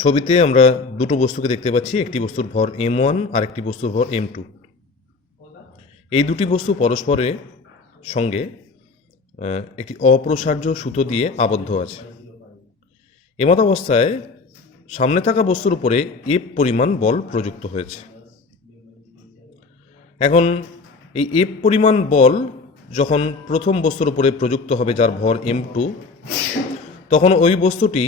ছবিতে আমরা দুটো বস্তুকে দেখতে পাচ্ছি, একটি বস্তুর ভর m1 আর একটি বস্তুর ভর m2। এই দুটি বস্তু পরস্পরের সঙ্গে একটি অপ্রসার্য সুতো দিয়ে আবদ্ধ আছে। এমত অবস্থায় সামনে থাকা বস্তুর উপরে F পরিমাণ বল প্রযুক্ত হয়েছে। এখন এই F পরিমাণ বল যখন প্রথম বস্তুর উপরে প্রযুক্ত হবে যার ভর m2, তখন ওই বস্তুটি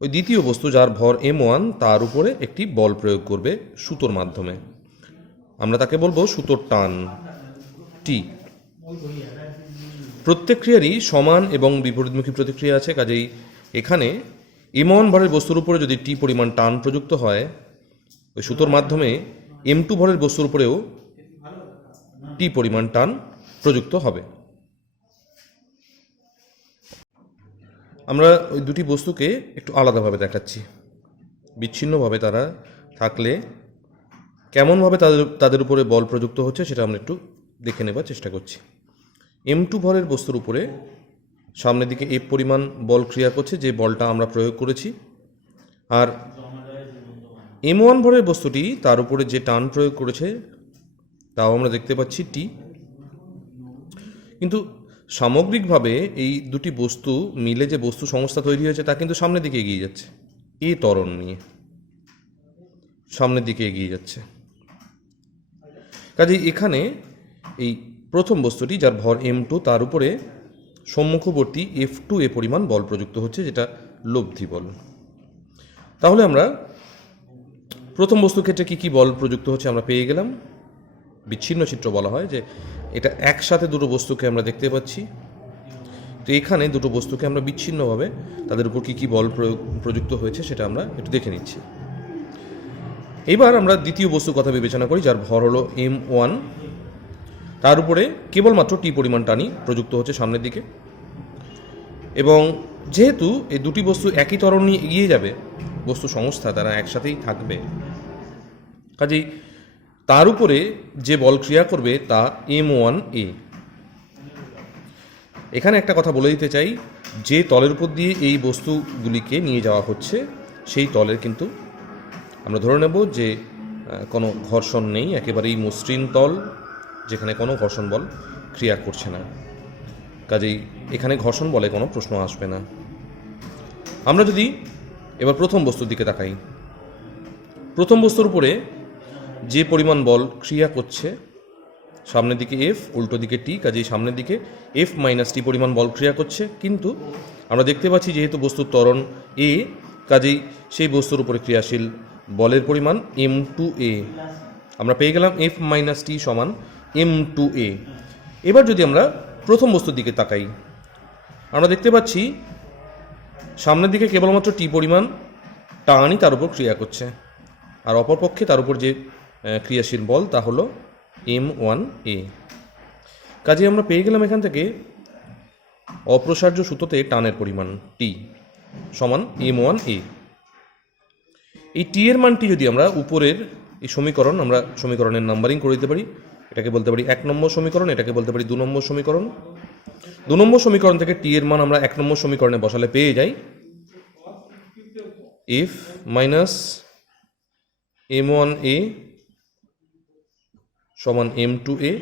ওই দ্বিতীয় বস্তু যার ভর m1 তার উপরে একটি বল প্রয়োগ করবে সুতোর মাধ্যমে। আমরা তাকে বলবো সুতোর টান টি। প্রত্যেক ক্রিয়ারই সমান এবং বিপরীতমুখী প্রতিক্রিয়া আছে, কাজেই এখানে m1 ভরের বস্তুর উপরে যদি টি পরিমাণ টান প্রযুক্ত হয়, ওই সুতোর মাধ্যমে m2 ভরের বস্তুর উপরেও টি পরিমাণ টান প্রযুক্ত হবে। আমরা ওই দুটি বস্তুকে একটু আলাদাভাবে দেখাচ্ছি। বিচ্ছিন্নভাবে তারা থাকলে কেমনভাবে তাদের উপরে বল প্রযুক্ত হচ্ছে সেটা আমরা একটু দেখে নেবার চেষ্টা করছি। m2 ভরের বস্তুর উপরে সামনের দিকে F পরিমাণ বল ক্রিয়া করছে, যে বলটা আমরা প্রয়োগ করেছি, আর m1 ভরের বস্তুটি তার উপরে যে টান প্রয়োগ করেছে তাও আমরা দেখতে পাচ্ছি টি। কিন্তু সামগ্রিকভাবে এই দুটি বস্তু মিলে যে বস্তু সংস্থা তৈরি হয়েছে তা কিন্তু সামনের দিকে এগিয়ে যাচ্ছে, এ ত্বরণ নিয়ে সামনের দিকে এগিয়ে যাচ্ছে। কাজেই এখানে এই প্রথম বস্তুটি যার ভর m2 তার উপরে সম্মুখবর্তী F2 পরিমাণ বল প্রযুক্ত হচ্ছে, যেটা লব্ধি বল। তাহলে আমরা প্রথম বস্তুর ক্ষেত্রে কী কী বল প্রযুক্ত হচ্ছে আমরা পেয়ে গেলাম। বিচ্ছিন্ন চিত্র বলা হয় যে এটা একসাথে দুটো বস্তুকে আমরা দেখতে পাচ্ছি। তো এখানে দুটো বস্তুকে আমরা বিচ্ছিন্নভাবে তাদের উপর কী কী বল প্রযুক্ত হয়েছে সেটা আমরা একটু দেখে নিচ্ছি। এইবার আমরা দ্বিতীয় বস্তুর কথা বিবেচনা করি যার ভর হলো m1। তার উপরে কেবলমাত্র টি পরিমাণ টানই প্রযুক্ত হচ্ছে সামনের দিকে, এবং যেহেতু এই দুটি বস্তু একই ত্বরণ নিয়ে এগিয়ে যাবে, বস্তু সংস্থা তারা একসাথেই থাকবে, কাজেই তার উপরে যে বল ক্রিয়া করবে তা m1a। এখানে একটা কথা বলে দিতে চাই, যে তলের উপর দিয়ে এই বস্তুগুলিকে নিয়ে যাওয়া হচ্ছে সেই তলের কিন্তু আমরা ধরে নেব যে কোনো ঘর্ষণ নেই, একেবারেই মসৃণ তল যেখানে কোনো ঘর্ষণ বল ক্রিয়া করছে না। কাজেই এখানে ঘর্ষণ বলে কোনো প্রশ্ন আসবে না। আমরা যদি এবার প্রথম বস্তুর দিকে তাকাই, প্রথম বস্তুর উপরে যে পরিমাণ বল ক্রিয়া করছে সামনের দিকে F, উল্টো দিকে টি, কাজেই সামনের দিকে F মাইনাস টি পরিমাণ বল ক্রিয়া করছে। কিন্তু আমরা দেখতে পাচ্ছি যেহেতু বস্তুর ত্বরণ a, কাজেই সেই বস্তুর উপরে ক্রিয়াশীল বলের পরিমাণ m2a। আমরা পেয়ে গেলাম F মাইনাস টি সমান m2a। এবার যদি আমরা প্রথম বস্তুর দিকে তাকাই, আমরা দেখতে পাচ্ছি সামনের দিকে কেবলমাত্র টি পরিমাণ টানই তার উপর ক্রিয়া করছে, আর অপরপক্ষে তার উপর যে ক্রিয়াশীল বল তা হলো m1a। কাজে আমরা পেয়ে গেলাম এখান থেকে অপ্রসার্য সুতোতে টানের পরিমাণ টি সমান m1a। এই টি এর মানটি যদি আমরা উপরের এই সমীকরণ, আমরা সমীকরণের নাম্বারিং করে দিতে পারি, এটাকে বলতে পারি 1 নম্বর সমীকরণ, এটাকে বলতে পারি 2 নম্বর সমীকরণ। 2 নম্বর সমীকরণ থেকে টি এর মান আমরা 1 নম্বর সমীকরণে বসালে পেয়ে যাই F মাইনাস m1a সমান m2a,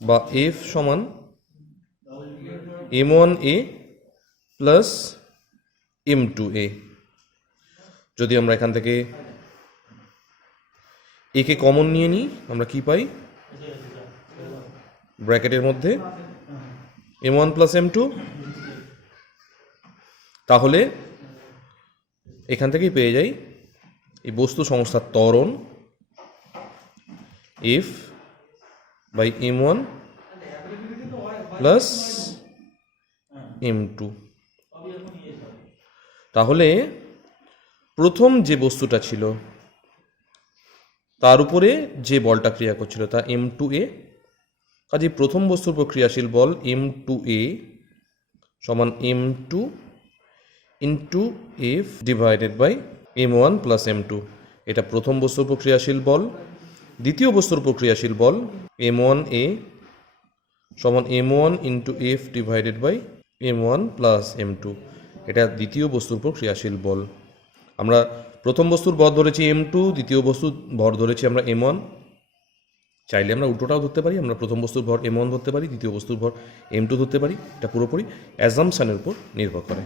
বা F সমান m1a প্লাস m2a। যদি আমরা এখান থেকে একে কমন নিয়ে নিই, আমরা কি পাই? ব্র্যাকেটের মধ্যে m1 প্লাস m2। তাহলে এখান থেকেই পেয়ে যাই এই বস্তু সংস্থার ত্বরণ F by m1 plus m2। তাহলে প্রথম যে বস্তুটা ছিল তার উপরে যে বলটা ক্রিয়া করছিল তা m2a, কাজে প্রথম বস্তুর উপর ক্রিয়াশীল বল m2a সমান m2 into F divided by m1 plus m2। এটা প্রথম বস্তুর উপর ক্রিয়াশীল বল। দ্বিতীয় বস্তুর উপর ক্রিয়াশীল বল m1a সমান m1 into F divided by m1 plus m2। এটা দ্বিতীয় বস্তুর উপর ক্রিয়াশীল বল। আমরা প্রথম বস্তুর ভর ধরেছি M2, দ্বিতীয় বস্তুর ভর ধরেছি আমরা M1। চাইলে আমরা উল্টোটাও ধরতে পারি, আমরা প্রথম বস্তুর ভর M1 ধরতে পারি, দ্বিতীয় বস্তুর ভর M2 ধরতে পারি। এটা পুরোপুরি অ্যাজাম্পশনের উপর নির্ভর করে।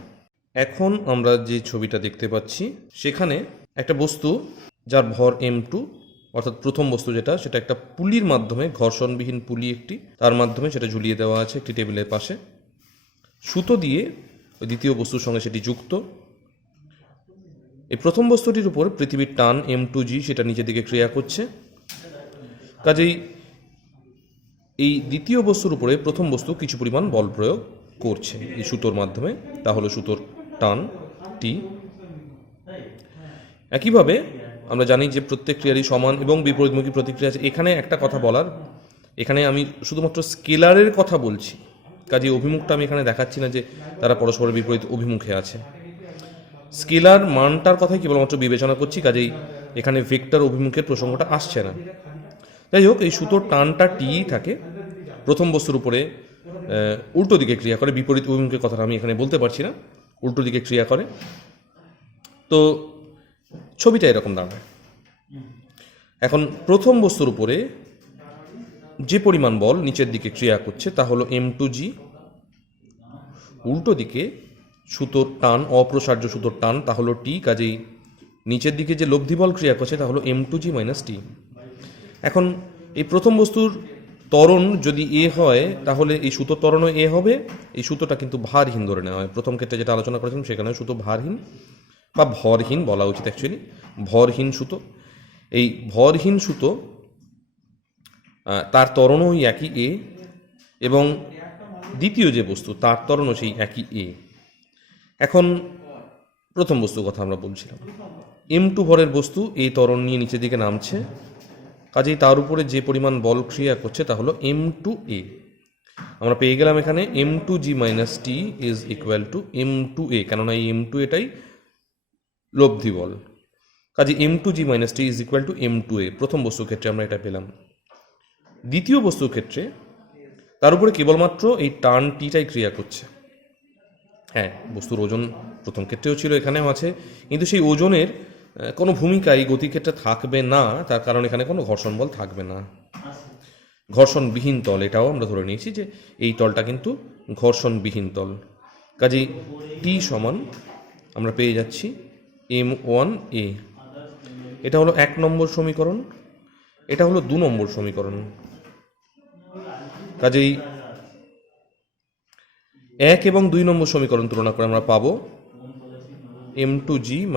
এখন আমরা যে ছবিটা দেখতে পাচ্ছি সেখানে একটা বস্তু যার ভর M2, অর্থাৎ প্রথম বস্তু যেটা, সেটা একটা পুলির মাধ্যমে, ঘর্ষণবিহীন পুলি একটি, তার মাধ্যমে সেটা ঝুলিয়ে দেওয়া আছে একটি টেবিলের পাশে। সুতো দিয়ে ওই দ্বিতীয় বস্তুর সঙ্গে সেটি যুক্ত। এই প্রথম বস্তুটির উপর পৃথিবীর টান M2G সেটা নিচের দিকে ক্রিয়া করছে। কাজেই এই দ্বিতীয় বস্তুর উপরে প্রথম বস্তু কিছু পরিমাণ বল প্রয়োগ করছে এই সুতোর মাধ্যমে, তা হলো সুতোর টান T। একইভাবে আমরা জানি যে প্রত্যেক ক্রিয়ারই সমান এবং বিপরীতমুখী প্রতিক্রিয়া আছে। এখানে একটা কথা বলার, এখানে আমি শুধুমাত্র স্কেলারের কথা বলছি, কাজে অভিমুখটা আমি এখানে দেখাচ্ছি না যে তারা পরস্পরের বিপরীত অভিমুখে আছে। স্কেলার মানটার কথাই কেবলমাত্র বিবেচনা করছি, কাজেই এখানে ভেক্টর অভিমুখের প্রসঙ্গটা আসছে না। যাই হোক, এই সুতোর টানটা টি থাকে, প্রথম বস্তুর উপরে উল্টো দিকে ক্রিয়া করে, বিপরীত অভিমুখের কথাটা আমি এখানে বলতে পারছি না, উল্টো দিকে ক্রিয়া করে। তো ছবিটা এরকম দাঁড়ায়। এখন প্রথম বস্তুর উপরে যে পরিমাণ বল নিচের দিকে ক্রিয়া করছে তা হলো M2G। উল্টো দিকে সুতোর টান, অপ্রসার্য সুতোর টান, তা হলো T। কাজেই নিচের দিকে যে লব্ধি বল ক্রিয়া করছে তা হলো M2G - T। এখন এই প্রথম বস্তুর ত্বরণ যদি A হয় তাহলে এই সুতোর ত্বরণও A হবে। এই সুতোটা কিন্তু ভারহীন ধরে নেওয়া হয়। প্রথম ক্ষেত্রে যেটা আলোচনা করেছিলাম সেখানে সুতো ভারহীন বা ভরহীন বলা উচিত, অ্যাকচুয়ালি ভরহীন সুতো। এই ভরহীন সুতো তার ত্বরণও ওই একই A, এবং দ্বিতীয় যে বস্তু তার ত্বরণও সেই একই A। এখন প্রথম বস্তুর কথা আমরা বলছিলাম, M2 ভরের বস্তু এই ত্বরণ নিয়ে নিচের দিকে নামছে, কাজেই তার উপরে যে পরিমাণ বল ক্রিয়া করছে তা হলো M2A। আমরা পেয়ে গেলাম এখানে M2G - T is equal two M2A, কেননা এই M2 এটাই লব্ধি বল। কাজে M2G - T is equal two M2A। প্রথম বস্তুর ক্ষেত্রে আমরা এটা পেলাম। দ্বিতীয় বস্তুর ক্ষেত্রে তার উপরে কেবলমাত্র এই টান টিটাই ক্রিয়া করছে। হ্যাঁ, বস্তুর ওজন প্রথম ক্ষেত্রেও ছিল, এখানেও আছে, কিন্তু সেই ওজনের কোনো ভূমিকা এই গতির ক্ষেত্রে থাকবে না, তার কারণ এখানে কোনো ঘর্ষণ বল থাকবে না। ঘর্ষণবিহীন তল, এটাও আমরা ধরে নিয়েছি যে এই তলটা কিন্তু ঘর্ষণবিহীন তল। কাজেই টি সমান আমরা পেয়ে যাচ্ছি M1A। এটা হলো 1 নম্বর সমীকরণ, এটা হলো 2 নম্বর সমীকরণ। কাজেই 1 এবং 2 নম্বর সমীকরণ তুলনা করে আমরা পাবো M2G -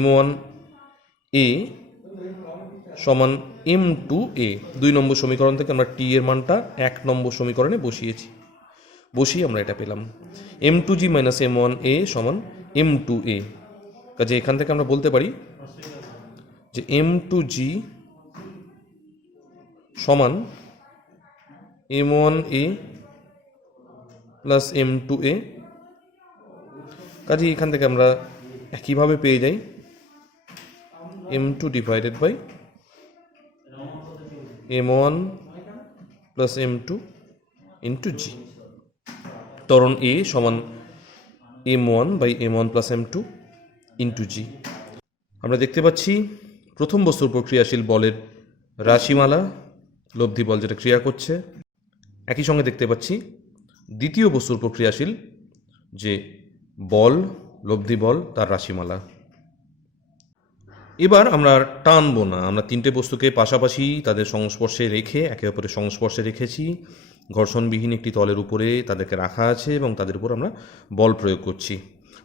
M1A সমান M2A। 2 নম্বর সমীকরণ থেকে আমরা টি এর মানটা 1 নম্বর সমীকরণে বসিয়ে আমরা এটা পেলাম M2G - M1A সমান M2A। কাজে এখান থেকে আমরা বলতে পারি যে M2G সমান M1A প্লাস M2A। কাজে এখান থেকে আমরা একইভাবে পেয়ে যাই M2 divided by M1 plus M2 into G। ত্বরণ A সমান M1 by M1 plus M2 into G। আমরা দেখতে পাচ্ছি প্রথম বস্তুর উপর ক্রিয়াশীল বলের রাশিমালা, লব্ধি বল যেটা ক্রিয়া করছে। একই সঙ্গে দেখতে পাচ্ছি দ্বিতীয় বস্তুর উপর ক্রিয়াশীল যে বল, লব্ধি বল, তার রাশিমালা। এবার আমরা টানবো না, আমরা তিনটে বস্তুকে পাশাপাশি তাদের সংস্পর্শে রেখে, একে অপরের সংস্পর্শে রেখেছি, ঘর্ষণবিহীন একটি তলের উপরে তাদেরকে রাখা আছে এবং তাদের উপর আমরা বল প্রয়োগ করছি।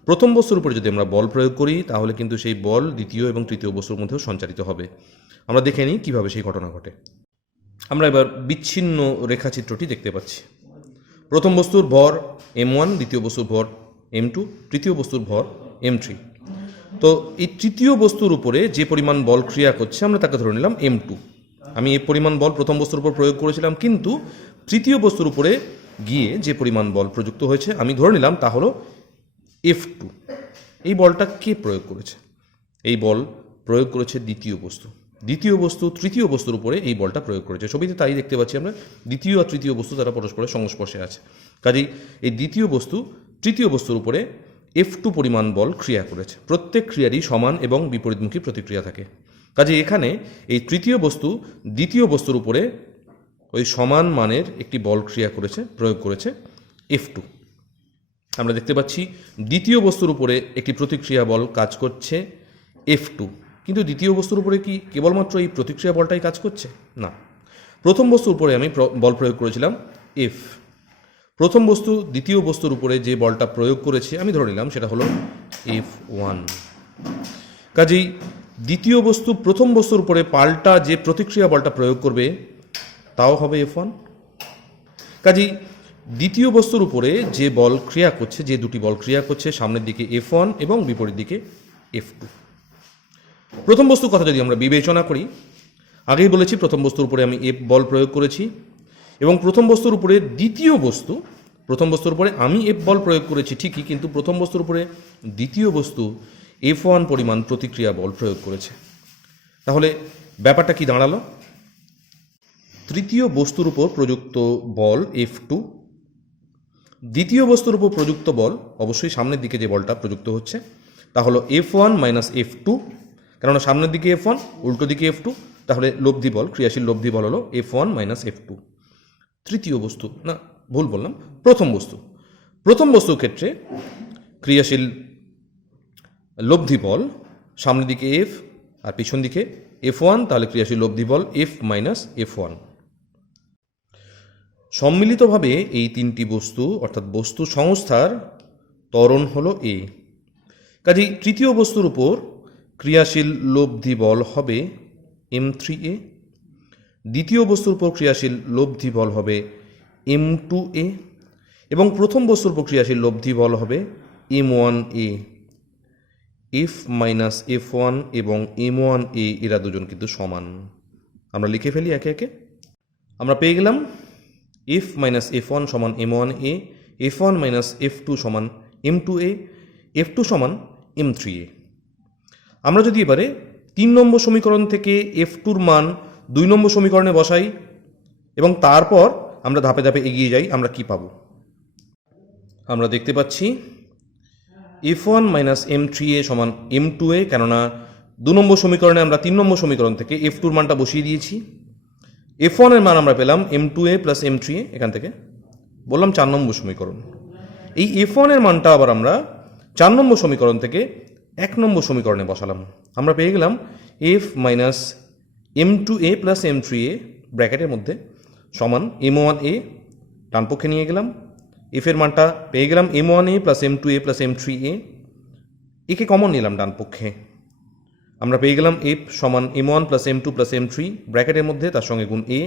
প্রথম বস্তুর উপরে যদি আমরা বল প্রয়োগ করি তাহলে কিন্তু সেই বল দ্বিতীয় এবং তৃতীয় বস্তুর মধ্যেও সঞ্চারিত হবে। আমরা দেখে নিই কীভাবে সেই ঘটনা ঘটে। আমরা এবার বিচ্ছিন্ন রেখাচিত্রটি দেখতে পাচ্ছি। প্রথম বস্তুর ভর M1, দ্বিতীয় বস্তুর ভর M2, তৃতীয় বস্তুর ভর M3। তো এই তৃতীয় বস্তুর উপরে যে পরিমাণ বল ক্রিয়া করছে আমরা তাকে ধরে নিলাম M2। আমি এই পরিমাণ বল প্রথম বস্তুর উপর প্রয়োগ করেছিলাম, কিন্তু তৃতীয় বস্তুর উপরে গিয়ে যে পরিমাণ বল প্রযুক্ত হয়েছে আমি ধরে নিলাম তা হলো F2। এই বলটা কে প্রয়োগ করেছে? এই বল প্রয়োগ করেছে দ্বিতীয় বস্তু। দ্বিতীয় বস্তু তৃতীয় বস্তুর উপরে এই বলটা প্রয়োগ করেছে। ছবিতে তাই দেখতে পাচ্ছি আমরা, দ্বিতীয় আর তৃতীয় বস্তু তারা পরস্পরের সংস্পর্শে আছে। কাজেই এই দ্বিতীয় বস্তু তৃতীয় বস্তুর উপরে F2 পরিমাণ বল ক্রিয়া করেছে। প্রত্যেক ক্রিয়ারই সমান এবং বিপরীতমুখী প্রতিক্রিয়া থাকে। কাজে এখানে এই তৃতীয় বস্তু দ্বিতীয় বস্তুর উপরে ওই সমান মানের একটি বল ক্রিয়া করেছে, প্রয়োগ করেছে F2। আমরা দেখতে পাচ্ছি দ্বিতীয় বস্তুর উপরে একটি প্রতিক্রিয়া বল কাজ করছে F2, কিন্তু দ্বিতীয় বস্তুর উপরে কি কেবলমাত্র এই প্রতিক্রিয়া বলটাই কাজ করছে? না, প্রথম বস্তুর উপরে আমি বল প্রয়োগ করেছিলাম F। প্রথম বস্তু দ্বিতীয় বস্তুর উপরে যে বলটা প্রয়োগ করেছে আমি ধরে নিলাম সেটা হলো F1। কাজেই দ্বিতীয় বস্তু প্রথম বস্তুর উপরে পাল্টা যে প্রতিক্রিয়া বলটা প্রয়োগ করবে তাও হবে F1। কাজেই দ্বিতীয় বস্তুর উপরে যে বল ক্রিয়া করছে, যে দুটি বল ক্রিয়া করছে, সামনের দিকে F1 এবং বিপরীত দিকে F2। প্রথম বস্তুর কথা যদি আমরা বিবেচনা করি, আগেই বলেছি প্রথম বস্তুর উপরে আমি F বল প্রয়োগ করেছি এবং প্রথম বস্তুর উপরে দ্বিতীয় বস্তু, প্রথম বস্তুর উপরে আমি F বল প্রয়োগ করেছি ঠিকই, কিন্তু প্রথম বস্তুর উপরে দ্বিতীয় বস্তু F1 পরিমাণ প্রতিক্রিয়া বল প্রয়োগ করেছে। তাহলে ব্যাপারটা কি দাঁড়ালো? তৃতীয় বস্তুর উপর প্রযুক্ত বল F2, দ্বিতীয় বস্তুর উপর প্রযুক্ত বল অবশ্যই সামনের দিকে যে বলটা প্রযুক্ত হচ্ছে তা হলো F1 মাইনাস F2, কেননা সামনের দিকে F1 উল্টো দিকে F2, তাহলে লব্ধি বল, ক্রিয়াশীল লব্ধি বল হলো F1 মাইনাস F2। তৃতীয় বস্তু না, ভুল বললাম, প্রথম বস্তু। প্রথম বস্তুর ক্ষেত্রে ক্রিয়াশীল লব্ধি বল সামনের দিকে F আর পিছন দিকে F1, তাহলে ক্রিয়াশীল লব্ধি বল F মাইনাস F1। সম্মিলিতভাবে এই তিনটি বস্তু অর্থাৎ বস্তু সংস্থার ত্বরণ হলো A। কাজেই তৃতীয় বস্তুর উপর ক্রিয়াশীল লব্ধি বল হবে M3A, দ্বিতীয় বস্তুর উপর ক্রিয়াশীল লব্ধি বল হবে M2A এবং প্রথম বস্তুর উপর ক্রিয়াশীল লব্ধি বল হবে M1A। F মাইনাস F1 এবং M1A এরা দুজন কিন্তু সমান। আমরা লিখে ফেলি একে একে। আমরা পেয়ে গেলাম F মাইনাস F1 সমান M1A, F1 মাইনাস F2 সমান M2A, F2 সমান M3A। আমরা যদি এবারে 3 নম্বর সমীকরণ থেকে F2-র মান 2 নম্বর সমীকরণে বসাই এবং তারপর আমরা ধাপে ধাপে এগিয়ে যাই, আমরা কি পাবো? আমরা দেখতে পাচ্ছি F1 মাইনাস M3A সমান M2A, কেননা 2 নম্বর সমীকরণে আমরা 3 নম্বর সমীকরণ থেকে F2-র মানটা বসিয়ে দিয়েছি। F1 এর মান আমরা পেলাম M2A প্লাস M3A, এখান থেকে বললাম 4 নম্বর সমীকরণ। এই F1 এর মানটা আবার আমরা 4 নম্বর সমীকরণ থেকে 1 নম্বর সমীকরণে বসালাম। আমরা পেয়ে গেলাম F minus M2A plus M3A ব্র্যাকেটের মধ্যে সমান M1A, ডান পক্ষে নিয়ে গেলাম। F এর মানটা পেয়ে গেলাম M1A plus M2A plus M3A, একে কমন নিলাম ডান পক্ষে। আমরা পেয়ে গেলাম F সমান M1 plus M2 plus M3 ব্র্যাকেটের মধ্যে তার সঙ্গে গুণ A,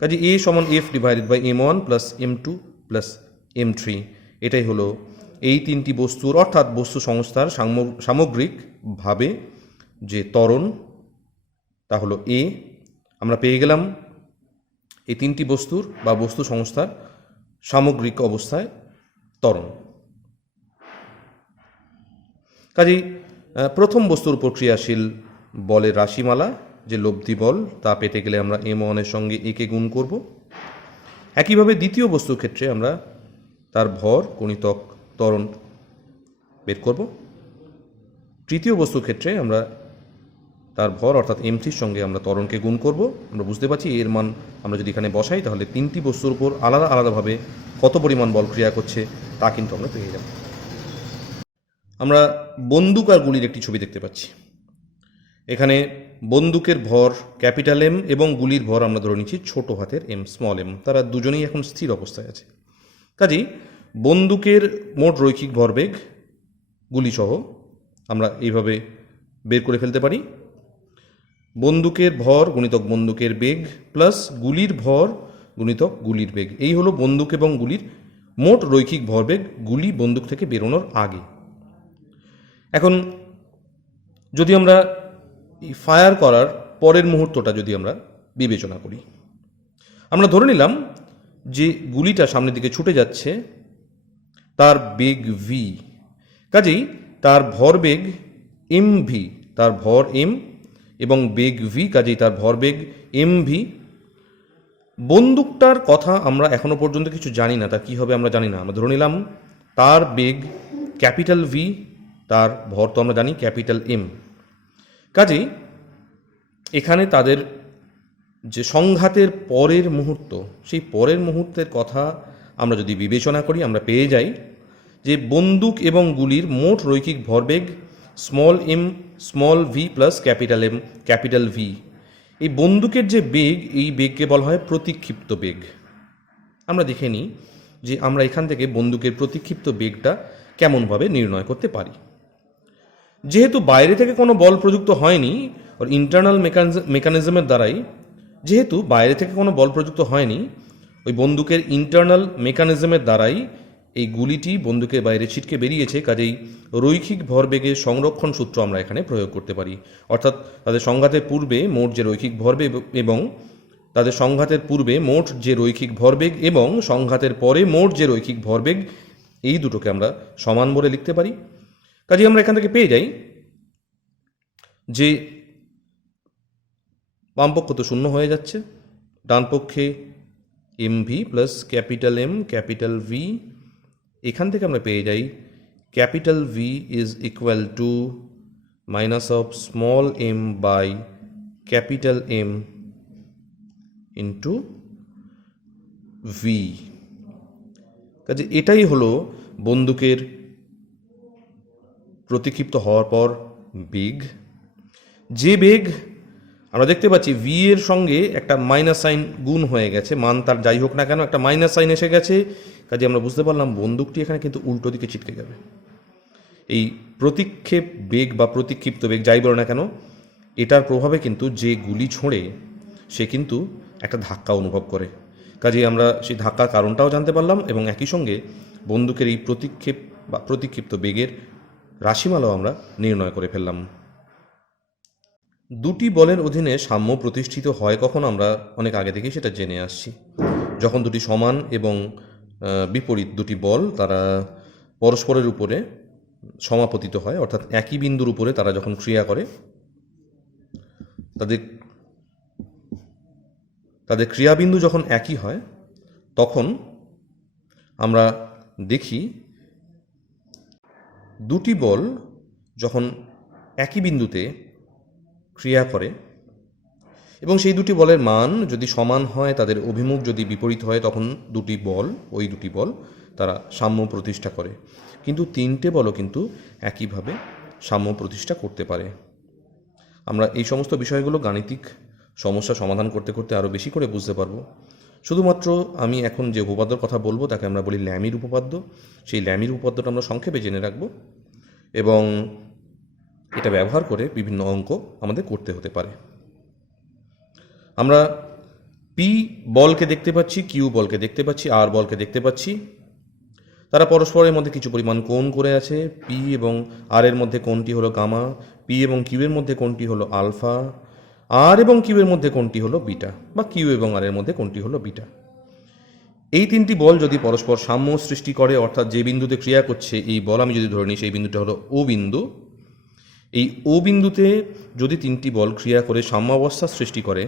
কাজে A সমান F divided by M1 plus M2 plus M3। এটাই হলো এই তিনটি বস্তুর অর্থাৎ বস্তু সংস্থার সামগ্রিকভাবে যে ত্বরণ তা হলো A। আমরা পেয়ে গেলাম এই তিনটি বস্তুর বা বস্তু সংস্থার সামগ্রিক অবস্থায় ত্বরণ। কাজেই প্রথম বস্তুর উপর ক্রিয়াশীল বলের রাশিমালা যে লব্ধি বল তা পেতে গেলে আমরা M1 এর সঙ্গে একে গুণ করব। একইভাবে দ্বিতীয় বস্তুর ক্ষেত্রে আমরা তার ভর গণিতক ত্বরণ বের করব। তৃতীয় বস্তুর ক্ষেত্রে আমরা তার ভর অর্থাৎ M3-র সঙ্গে আমরা ত্বরণকে গুণ করব। আমরা বুঝতে পারছি এর মান আমরা যদি এখানে বসাই তাহলে তিনটি বস্তুর উপর আলাদা আলাদাভাবে কত পরিমাণ বল ক্রিয়া করছে তা কিন্তু আমরা পেয়ে যাব। আমরা বন্দুক আর গুলির একটি ছবি দেখতে পাচ্ছি। এখানে বন্দুকের ভর ক্যাপিটাল M এবং গুলির ভর আমরা ধরে নিচ্ছি ছোট হাতের m, স্মল m। তারা দুজনেই এখন স্থির অবস্থায় আছে। কাজেই বন্দুকের মোট রৈখিক ভরবেগ গুলিসহ আমরা এইভাবে বের করে ফেলতে পারি। বন্দুকের ভর গুণিতক বন্দুকের বেগ প্লাস গুলির ভর গুণিতক গুলির বেগ, এই হলো বন্দুক এবং গুলির মোট রৈখিক ভরবেগ গুলি বন্দুক থেকে বেরোনোর আগে। এখন যদি আমরা ফায়ার করার পরের মুহূর্তটা যদি আমরা বিবেচনা করি, আমরা ধরে নিলাম যে গুলিটা সামনের দিকে ছুটে যাচ্ছে, তার বেগ v, কাজেই তার ভরবেগ mv, তার ভর m এবং বেগ v, কাজেই তার ভরবেগ mv। বন্দুকটার কথা আমরা এখনো পর্যন্ত কিছু জানি না, তা কী হবে আমরা জানি না। আমরা ধরে নিলাম তার বেগ ক্যাপিটাল ভি, তার ভর তো আমরা জানি ক্যাপিটাল এম। কাজেই এখানে তাদের যে সংঘাতের পরের মুহূর্ত, সেই পরের মুহূর্তের কথা আমরা যদি বিবেচনা করি, আমরা পেয়ে যাই যে বন্দুক এবং গুলির মোট রৈখিক ভরবেগ small M small V plus capital M capital V. এই বন্দুকের যে বেগ, এই বেগকে বলা হয় প্রতিক্ষিপ্ত বেগ। আমরা দেখে নিই যে আমরা এখান থেকে বন্দুকের প্রতিক্ষিপ্ত বেগটা কেমনভাবে নির্ণয় করতে পারি। যেহেতু বাইরে থেকে কোনো বল প্রযুক্ত হয়নি, ওর ইন্টারনাল মেকানিজমের দ্বারাই, যেহেতু বাইরে থেকে কোনো বল প্রযুক্ত হয়নি, ওই বন্দুকের ইন্টারনাল মেকানিজমের দ্বারাই এই গুলিটি বন্দুকের বাইরে ছিটকে বেরিয়েছে। কাজেই রৈখিক ভরবেগের সংরক্ষণ সূত্র আমরা এখানে প্রয়োগ করতে পারি। অর্থাৎ তাদের সংঘাতের পূর্বে মোট যে রৈখিক ভরবেগ এবং তাদের সংঘাতের পূর্বে মোট যে রৈখিক ভরবেগ এবং সংঘাতের পরে মোট যে রৈখিক ভরবেগ, এই দুটোকে আমরা সমান বলে লিখতে পারি। কাজেই আমরা এখান থেকে পেয়ে যাই যে বাম পক্ষ তো শূন্য হয়ে যাচ্ছে, ডান পক্ষে M V plus capital M capital V. এখান থেকে আমরা পেয়ে যাই capital V is equal to minus of small M by capital M into V. কাজে এটাই হলো বন্দুকের প্রতিক্ষিপ্ত হওয়ার পর বেগ। যে বেগ আমরা দেখতে পাচ্ছি ভি এর সঙ্গে একটা মাইনাস সাইন গুণ হয়ে গেছে, মান তার যাই হোক না কেন একটা মাইনাস সাইন এসে গেছে। কাজে আমরা বুঝতে পারলাম বন্দুকটি এখানে কিন্তু উল্টো দিকে ছিটকে যাবে। এই প্রতিক্ষেপ বেগ বা প্রতিক্ষিপ্ত বেগ যাই বলো না কেন, এটার প্রভাবে কিন্তু যে গুলি ছোঁড়ে সে কিন্তু একটা ধাক্কা অনুভব করে। কাজেই আমরা সেই ধাক্কার কারণটাও জানতে পারলাম এবং একই সঙ্গে বন্দুকের এই প্রতিক্ষেপ বা প্রতিক্ষিপ্ত বেগের রাশিমালাও আমরা নির্ণয় করে ফেললাম। দুটি বলের অধীনে সাম্য প্রতিষ্ঠিত হয় কখন, আমরা অনেক আগে থেকেই সেটা জেনে আসছি। যখন দুটি সমান এবং বিপরীত দুটি বল তারা পরস্পরের উপরে সমাপতিত হয়, অর্থাৎ একই বিন্দুর উপরে তারা যখন ক্রিয়া করে, তাদের ক্রিয়াবিন্দু যখন একই হয়, তখন আমরা দেখি দুটি বল যখন একই বিন্দুতে ক্রিয়া করে এবং সেই দুটি বলের মান যদি সমান হয়, তাদের অভিমুখ যদি বিপরীত হয়, তখন ওই দুটি বল তারা সাম্য প্রতিষ্ঠা করে। কিন্তু তিনটে বলও কিন্তু একইভাবে সাম্য প্রতিষ্ঠা করতে পারে। আমরা এই সমস্ত বিষয়গুলো গাণিতিক সমস্যা সমাধান করতে করতে আরও বেশি করে বুঝতে পারবো। শুধুমাত্র আমি এখন যে উপপাদ্যর কথা বলবো তাকে আমরা বলি ল্যামির উপপাদ্য। সেই ল্যামির উপপাদ্যটা আমরা সংক্ষেপে জেনে রাখবো এবং এটা ব্যবহার করে বিভিন্ন অঙ্ক আমাদের করতে হতে পারে। আমরা পি বলকে দেখতে পাচ্ছি, কিউ বলকে দেখতে পাচ্ছি, আর বলকে দেখতে পাচ্ছি। তারা পরস্পরের মধ্যে কিছু পরিমাণ কোণ করে আছে। পি এবং আর এর মধ্যে কোণটি হলো গামা, পি এবং কিউ এর মধ্যে কোণটি হলো আলফা, আর এবং কিউ এর মধ্যে কোণটি হলো বিটা, বা কিউ এবং আর এর মধ্যে কোণটি হলো বিটা। এই তিনটি বল যদি পরস্পর সাম্য সৃষ্টি করে, অর্থাৎ যে বিন্দুতে ক্রিয়া করছে এই বল আমি যদি ধরে নিই সেই বিন্দুটা হলো ও বিন্দু, এই ও বিন্দুতে যদি তিনটি বল ক্রিয়া করে সাম্যাবস্থা সৃষ্টি করে,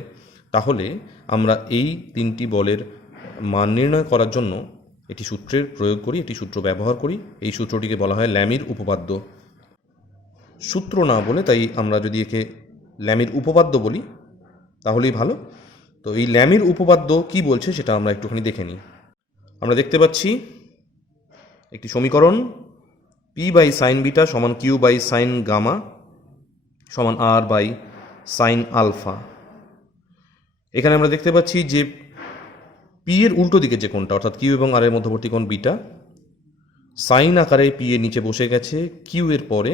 তাহলে আমরা এই তিনটি বলের মান নির্ণয় করার জন্য এটি সূত্রের প্রয়োগ করি, এটি সূত্র ব্যবহার করি। এই সূত্রটিকে বলা হয় ল্যামির উপপাদ্য। সূত্র না বলে তাই আমরা যদি একে ল্যামির উপপাদ্য বলি তাহলেই ভালো। তো এই ল্যামির উপপাদ্য কি বলছে সেটা আমরা একটুখানি দেখে নিই। আমরা দেখতে পাচ্ছি একটি সমীকরণ, পি বাই সাইন বিটা সমান কিউ বাই সাইন গামা সমান আর বাই সাইন আলফা। এখানে আমরা দেখতে পাচ্ছি যে পি এর উল্টো দিকে যে কোণটা, অর্থাৎ কিউ এবং আর এর মধ্যবর্তী কোণ বিটা, সাইন আকারে পি এর নিচে বসে গেছে, কিউ এর পরে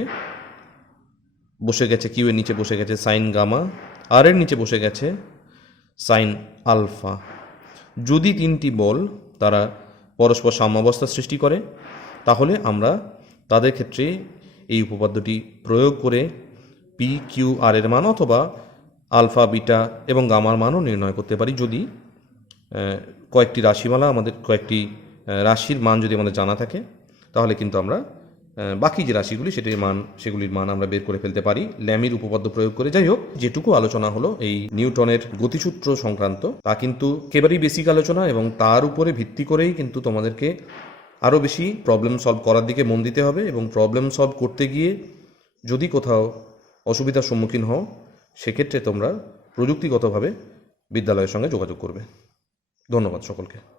বসে গেছে, কিউ এর নিচে বসে গেছে সাইন গামা, আর এর নিচে বসে গেছে সাইন আলফা। যদি তিনটি বল তারা পরস্পর সাম্যাবস্থা সৃষ্টি করে, তাহলে আমরা তাদের ক্ষেত্রে এই উপপাদ্যটি প্রয়োগ করে পি কিউ আর এর মান অথবা আলফা বিটা এবং গামার মানও নির্ণয় করতে পারি। যদি কয়েকটি রাশিমালা আমাদের কয়েকটি রাশির মান যদি আমাদের জানা থাকে, তাহলে কিন্তু আমরা বাকি যে রাশিগুলি সেগুলির মান আমরা বের করে ফেলতে পারি ল্যামির উপপাদ্য প্রয়োগ করে। যাই হোক, যেটুকু আলোচনা হলো এই নিউটনের গতিসূত্র সংক্রান্ত, তা কিন্তু একেবারেই বেসিক আলোচনা এবং তার উপরে ভিত্তি করেই কিন্তু তোমাদেরকে আরও বেশি প্রবলেম সলভ করার দিকে মন দিতে হবে, এবং প্রবলেম সলভ করতে গিয়ে যদি কোথাও অসুবিধার সম্মুখীন হও, সেক্ষেত্রে তোমরা প্রযুক্তিগতভাবে বিদ্যালয়ের সঙ্গে যোগাযোগ করবে। ধন্যবাদ সকলকে।